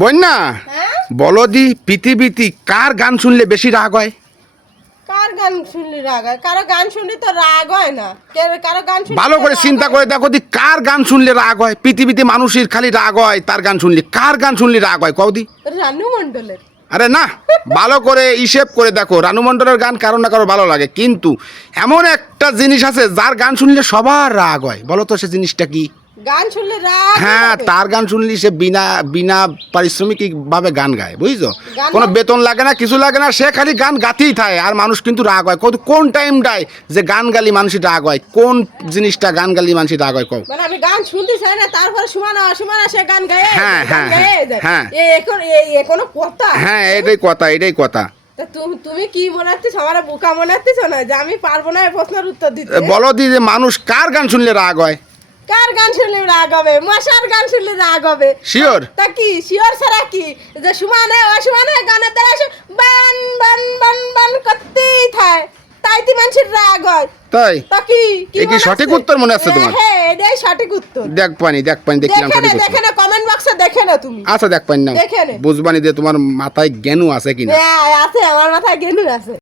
বন্যা হ্যাঁ বলো দি পৃথিবীতে কার গান শুনলে বেশি রাগ হয়? কার গান শুনলি রাগ হয়? কারো গান শুনলি তো রাগ হয় না। কারো গান শুনলি ভালো তো করে রাগ চিন্তা হয় করে না। দেখো দি কার গান শুনলে রাগ হয়? পৃথিবীতে মানুষের খালি রাগ হয় তার গান শুনলে, কার গান শুনলে রাগ হয় কও দি? রানু মণ্ডলের। আরে না, ভালো করে হিসেব করে দেখো, রানু মণ্ডলের গান কারো না কারো ভালো লাগে, কিন্তু এমন একটা জিনিস আছে যার গান শুনলে সবার রাগ হয়, বলো তো সে জিনিসটা কি? গান শুনলে রাগ হ্যাঁ, হবে। তার গান শুনলি সে বিনা বিনা পারিশ্রমিক ভাবে গান গায়, বুঝছো? গান কোনো গায়? বেতন লাগে না, কিছু লাগে না, সে খালি গান গাতেই থাকে, আর মানুষ কিন্তু রাগ হয়। কোন টাইমটায় যে গান গালি মানুষের রাগ হয়, কোন জিনিসটা গান গালি মানুষের রাগ হয় কও? মানে আমি গান শুনতে চাই না, তারপরে সমানা অসমানা সে গান গায়ে হ্যাঁ, গান হ্যাঁ, গায়ে যায়। হ্যাঁ। এ কোনো কথা? হ্যাঁ, এটাই কথা, এটাই কথা। তা তুমি কি মনে হচ্ছিস, আমার বোকা মনে হচ্ছিস না যে আমি পারবো না এই প্রশ্নের উত্তর দিতে? বলো দি যে মানুষ কার গান শুনলে রাগ হয়? কার গান শুনলে রাগ হবে? মশার গান শুনলে রাগ হবে। শিওর? তা কি শিওর ছাড়া কি? যে সমানে অসমানে গানের দ্বারা বান বান বান বান করতেই থাকে, তাই তো মানুষের রাগ হয়। তাই? তা কি এ কি মনে সঠিক হচ্ছে? উত্তর মনে হচ্ছে তোমার? হ্যাঁ, এটাই সঠিক উত্তর। দেখ পানি দেখলাম সঠিক উত্তর। দেখে না কমেন্ট বক্সে দেখে না তুমি। আচ্ছা দেখ পানি না, দেখে নে। বুঝবানি যে তোমার মাথায় জ্ঞানও আছে কিনা। হ্যাঁ আছে, আমার মাথায় গেলু আছে।